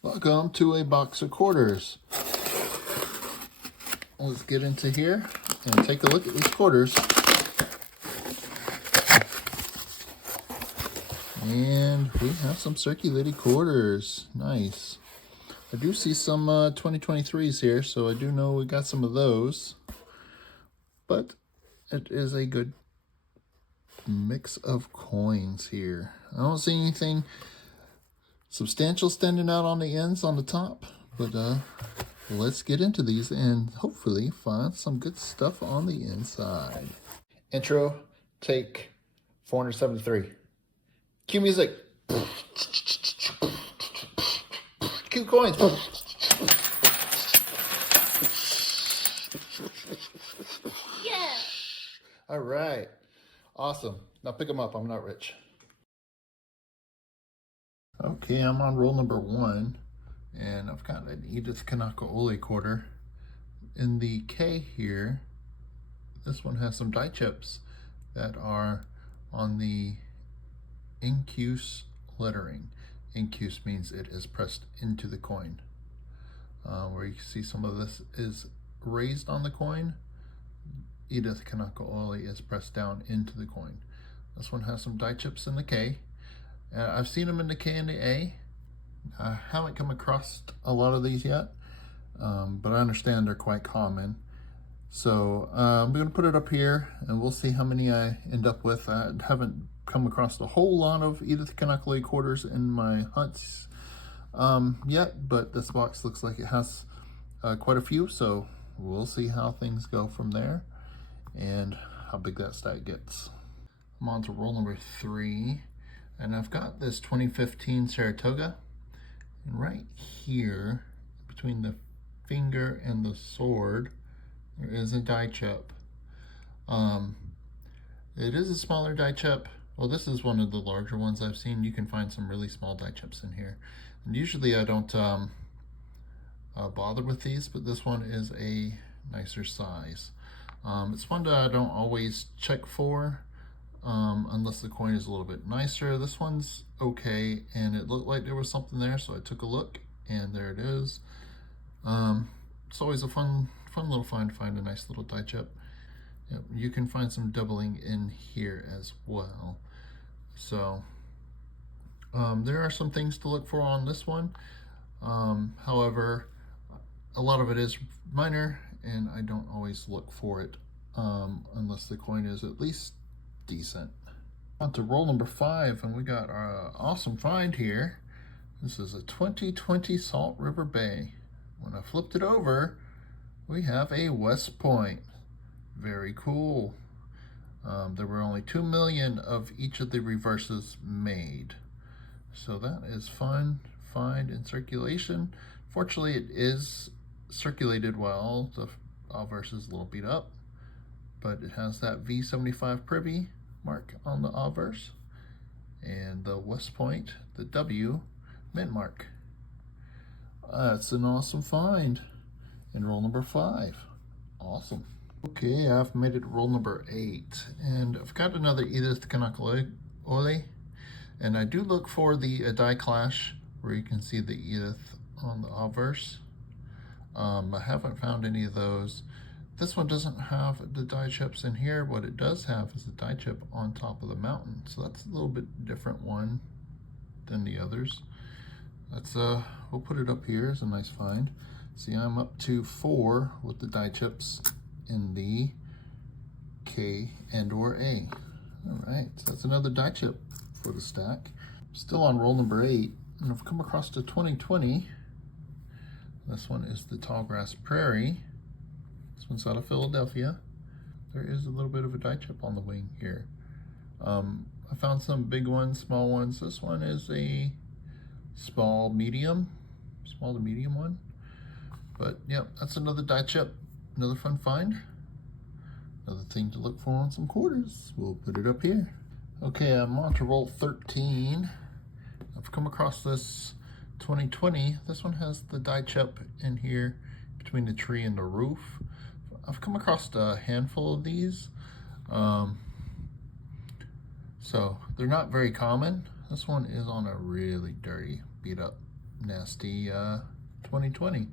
Welcome to a box of quarters. Let's get into here and take a look at these quarters. And we have some circulated quarters. Nice. I do see some 2023s here, so I do know we got some of those. But it is a good mix of coins here. I don't see anything substantial standing out on the ends on the top, but let's get into these and hopefully find some good stuff on the inside. Intro, take 473. Cue music. Cue coins. Yeah. All right. Awesome. Now pick them up. I'm not rich. Okay, I'm on roll number 1, and I've got an Edith Kanakaole quarter. In the K here, this one has some die chips that are on the incuse lettering. Incuse means it is pressed into the coin. Where you can see some of this is raised on the coin, Edith Kanakaole is pressed down into the coin. This one has some die chips in the K. I've seen them in the K and the A. I haven't come across a lot of these yet, but I understand they're quite common. So I'm going to put it up here and we'll see how many I end up with. I haven't come across a whole lot of Edith Kanakaole quarters in my hunts yet, but this box looks like it has quite a few, so we'll see how things go from there and how big that stack gets. I'm on to roll number 3, and I've got this 2015 Saratoga, and right here between the finger and the sword there is a die chip. It is a smaller die chip. Well, this is one of the larger ones I've seen. You can find some really small die chips in here, and usually I don't bother with these, but this one is a nicer size. It's one that I don't always check for unless the coin is a little bit nicer. This one's okay, and it looked like there was something there, so I took a look, and there it is. It's always a fun little find to find a nice little die chip. Yep, you can find some doubling in here as well. So there are some things to look for on this one. However, a lot of it is minor, and I don't always look for it unless the coin is at least decent. On to roll number 5, and we got our awesome find here. This is a 2020 Salt River Bay. When I flipped it over, we have a West Point. Very cool. There were only 2 million of each of the reverses made, so that is fun find in circulation. Fortunately, it is circulated well. The obverse is a little beat up, but it has that V75 privy mark on the obverse and the West Point, the W mint mark. That's an awesome find in roll number 5. Awesome. Okay, I've made it roll number 8, and I've got another Edith Kanakaole, and I do look for the die clash where you can see the Edith on the obverse. I haven't found any of those. This one doesn't have the die chips in here. What it does have is the die chip on top of the mountain, so that's a little bit different one than the others. That's we'll put it up here as a nice find. See, I'm up to 4 with the die chips in the K and or A. All right, so that's another die chip for the stack. Still on roll number 8, and I've come across the 2020. This one is the Tallgrass Prairie. This one's out of Philadelphia. There is a little bit of a die chip on the wing here. I found some big ones, small ones. This one is a small to medium one. But yep, that's another die chip. Another fun find. Another thing to look for on some quarters. We'll put it up here. Okay, I'm on to roll 13. I've come across this 2020. This one has the die chip in here between the tree and the roof. I've come across a handful of these. So they're not very common. This one is on a really dirty, beat up nasty 2020.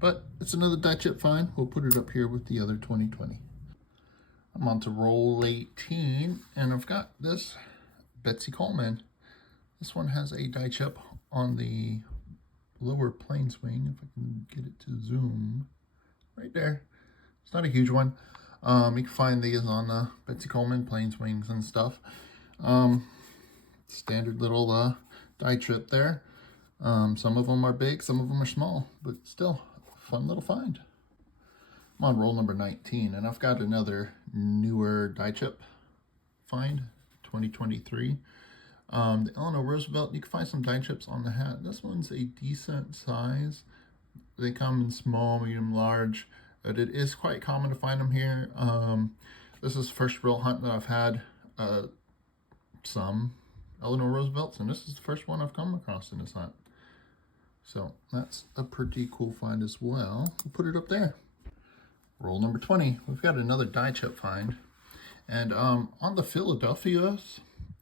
But it's another die chip find. We'll put it up here with the other 2020. I'm on to roll 18, and I've got this Betsy Coleman. This one has a die chip on the lower plane swing, if I can get it to zoom. Right there. It's not a huge one. You can find these on the Betsy Coleman plane swings and stuff. Standard little die chip there. Some of them are big, some of them are small, but still a fun little find. I'm on roll number 19, and I've got another newer die chip find, 2023. The Eleanor Roosevelt, you can find some die chips on the hat. This one's a decent size. They come in small, medium, large, but it is quite common to find them here. This is the first real hunt that I've had some Eleanor Roosevelts, and this is the first one I've come across in this hunt. So that's a pretty cool find as well. We'll put it up there. Roll number 20, we've got another die chip find. And on the Philadelphias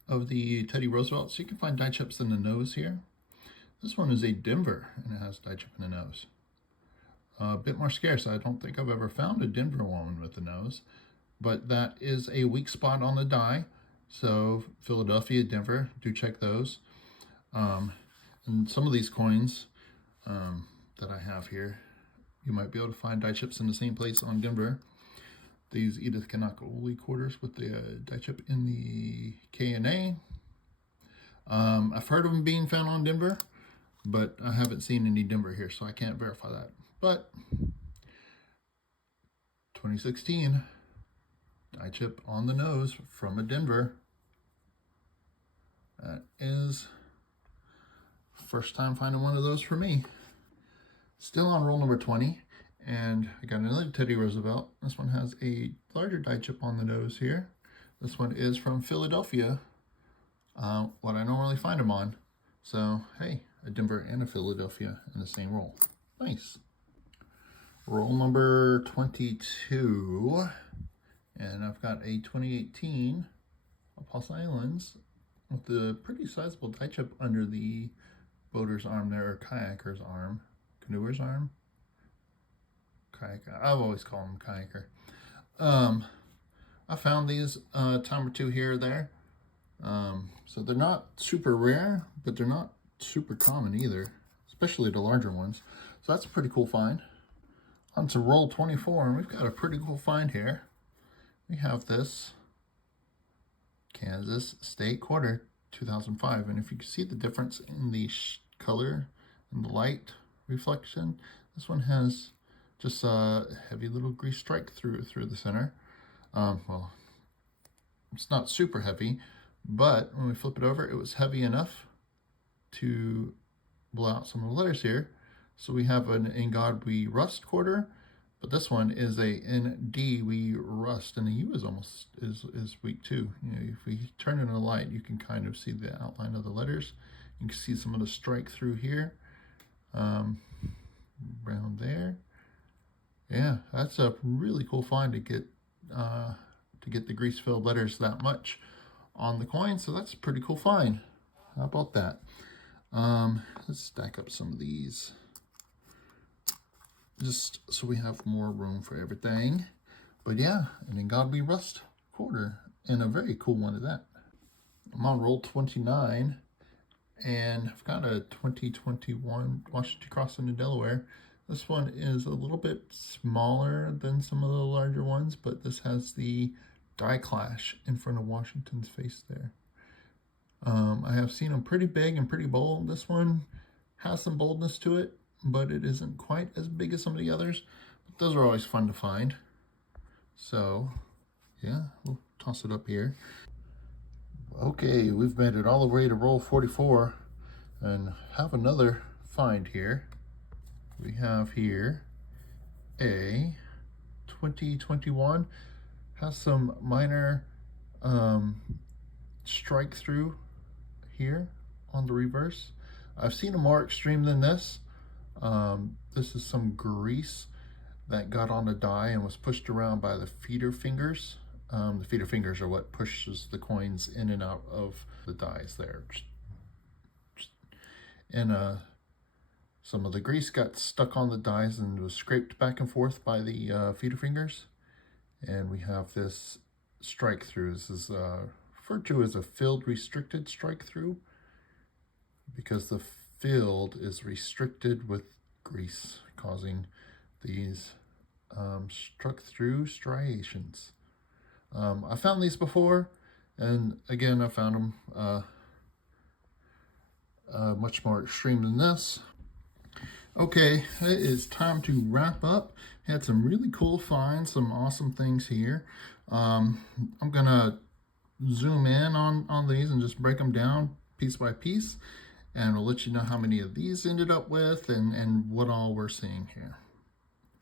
of the Teddy Roosevelts, you can find die chips in the nose here. This one is a Denver, and it has die chip in the nose. A bit more scarce. I don't think I've ever found a Denver one with the nose, but that is a weak spot on the die. So Philadelphia, Denver, do check those. And some of these coins that I have here, you might be able to find die chips in the same place on Denver. These Edith Kanaka-Oli quarters with the die chip in the K&A. I've heard of them being found on Denver, but I haven't seen any Denver here, so I can't verify that. But 2016, die chip on the nose from a Denver. That is first time finding one of those for me. Still on roll number 20, and I got another Teddy Roosevelt. This one has a larger die chip on the nose here. This one is from Philadelphia, what I normally find them on. So, hey, a Denver and a Philadelphia in the same roll. Nice. Roll number 22, and I've got a 2018 Apostle Islands with a pretty sizable die chip under the boater's arm there, or kayaker's arm. Canoeer's arm? Kayaker. I've always called him kayaker. I found these a time or two here or there. So they're not super rare, but they're not super common either, especially the larger ones. So that's a pretty cool find. On to roll 24, and we've got a pretty cool find here. We have this Kansas State quarter, 2005. And if you can see the difference in the color and the light reflection, this one has just a heavy little grease strike through the center. Well, it's not super heavy, but when we flip it over, it was heavy enough to blow out some of the letters here. So we have an In God We Rust quarter, but this one is a In D We Rust, and the U is weak too. You know, if we turn it in the light, you can kind of see the outline of the letters. You can see some of the strike through here, around there. Yeah, that's a really cool find to get the grease-filled letters that much on the coin. So that's a pretty cool find. How about that? Let's stack up some of these, just so we have more room for everything. But yeah, and In God We Rust quarter, and a very cool one at that. I'm on roll 29, and I've got a 2021 Washington Crossing in Delaware. This one is a little bit smaller than some of the larger ones, but this has the die clash in front of Washington's face there. I have seen them pretty big and pretty bold. This one has some boldness to it, but it isn't quite as big as some of the others. But those are always fun to find. So, yeah, we'll toss it up here. Okay, we've made it all the way to roll 44 and have another find here. We have here a 2021, has some minor strike through here on the reverse. I've seen a more extreme than this. This is some grease that got on the die and was pushed around by the feeder fingers. The feeder fingers are what pushes the coins in and out of the dies there. And some of the grease got stuck on the dies and was scraped back and forth by the feeder fingers. And we have this strike through. This is referred to as a field restricted strike through because the field is restricted with grease, causing these struck through striations. I found these before, and again, I found them much more extreme than this. Okay, it is time to wrap up. Had some really cool finds, some awesome things here. I'm gonna zoom in on these and just break them down piece by piece, and I'll let you know how many of these ended up with and what all we're seeing here.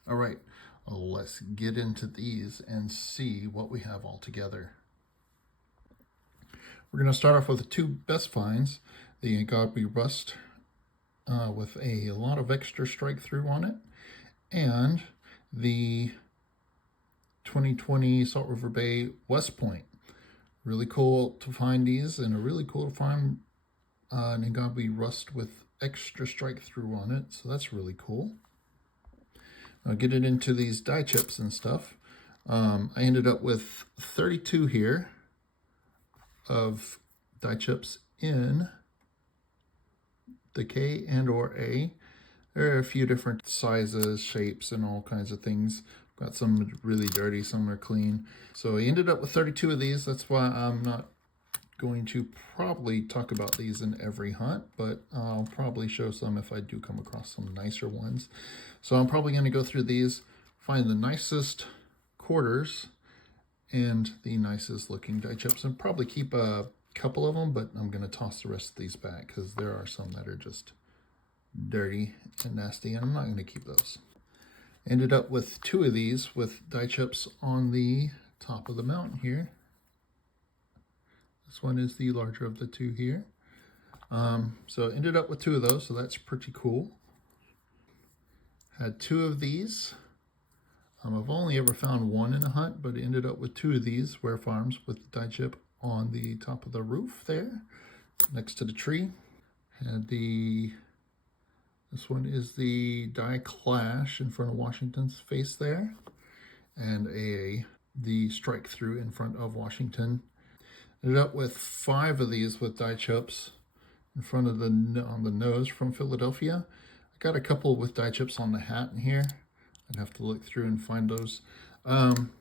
All right, let's get into these and see what we have all together. We're gonna start off with the two best finds, the Godby Rust with a lot of extra strike through on it, and the 2020 Salt River Bay West Point. Really cool to find these, and really cool to find an Godby Rust with extra strike through on it, so that's really cool. I'll get it into these die chips and stuff. I ended up with 32 here of die chips in the K and or A. There are a few different sizes, shapes, and all kinds of things. Got some really dirty, some are clean. So I ended up with 32 of these. That's why I'm not going to probably talk about these in every hunt, but I'll probably show some if I do come across some nicer ones. So I'm probably going to go through these, find the nicest quarters and the nicest looking die chips, and probably keep a couple of them, but I'm going to toss the rest of these back because there are some that are just dirty and nasty, and I'm not going to keep those. Ended up with two of these with die chips on the top of the mountain here. This one is the larger of the two here. So ended up with two of those, so that's pretty cool. Had two of these. I've only ever found one in a hunt, but ended up with two of these Ware Farms with the die chip on the top of the roof there, next to the tree. Had this one is the Die Clash in front of Washington's face there, and the strike through in front of Washington. Ended up with 5 of these with die chips in front of on the nose from Philadelphia. I got a couple with die chips on the hat in here. I'd have to look through and find those. And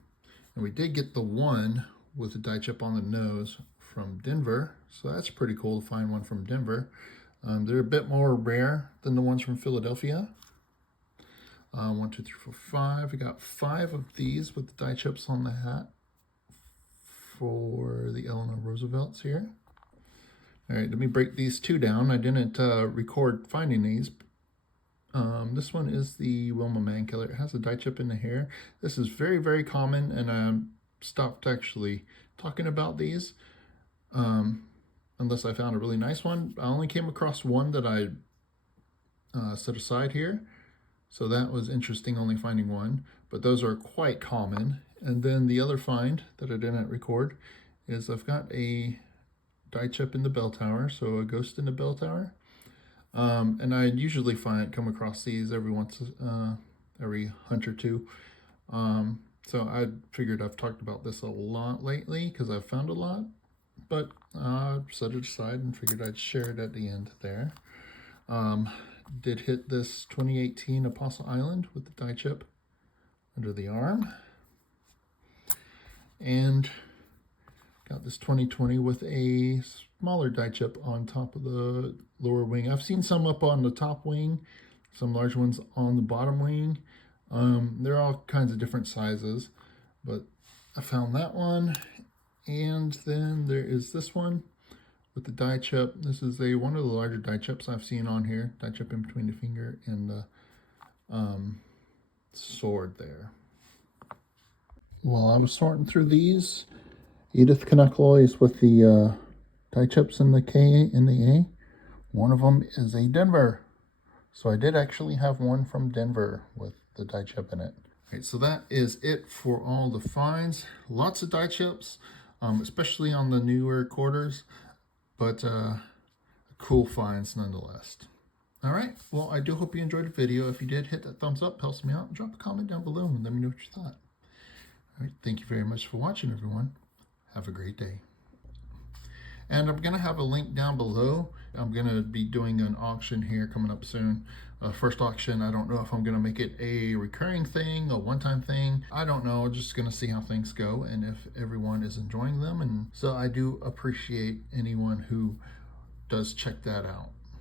we did get the one with the die chip on the nose from Denver, so that's pretty cool to find one from Denver. They're a bit more rare than the ones from Philadelphia. 1, 2, 3, 4, 5. We got 5 of these with the die chips on the hat for the Eleanor Roosevelts here. All right, let me break these two down. I didn't record finding these. This one is the Wilma Mankiller. It has a die chip in the hair. This is very, very common, and I stopped actually talking about these unless I found a really nice one. I only came across one that I set aside here, so that was interesting, only finding one, but those are quite common. And then the other find that I didn't record is I've got a die chip in the bell tower, so a ghost in the bell tower. And I usually come across these every hunt or two. So I figured I've talked about this a lot lately because I've found a lot, but I set it aside and figured I'd share it at the end there. Did hit this 2018 Apostle Island with the die chip under the arm. And got this 2020 with a smaller die chip on top of the lower wing. I've seen some up on the top wing, some large ones on the bottom wing. They're all kinds of different sizes, but I found that one. And then there is this one with the die chip. This is one of the larger die chips I've seen on here. Die chip in between the finger and the sword there. While I was sorting through these, Edith Knuckles with the die chips in the K and the A. One of them is a Denver. So I did actually have one from Denver with the die chip in it. Okay, so that is it for all the finds. Lots of die chips, especially on the newer quarters, but cool finds nonetheless. All right, well, I do hope you enjoyed the video. If you did, hit that thumbs up, helps me out, and drop a comment down below and let me know what you thought. All right, thank you very much for watching, everyone. Have a great day. And I'm going to have a link down below. I'm going to be doing an auction here coming up soon. First auction, I don't know if I'm going to make it a recurring thing, a one-time thing. I don't know, just going to see how things go and if everyone is enjoying them. And so I do appreciate anyone who does check that out.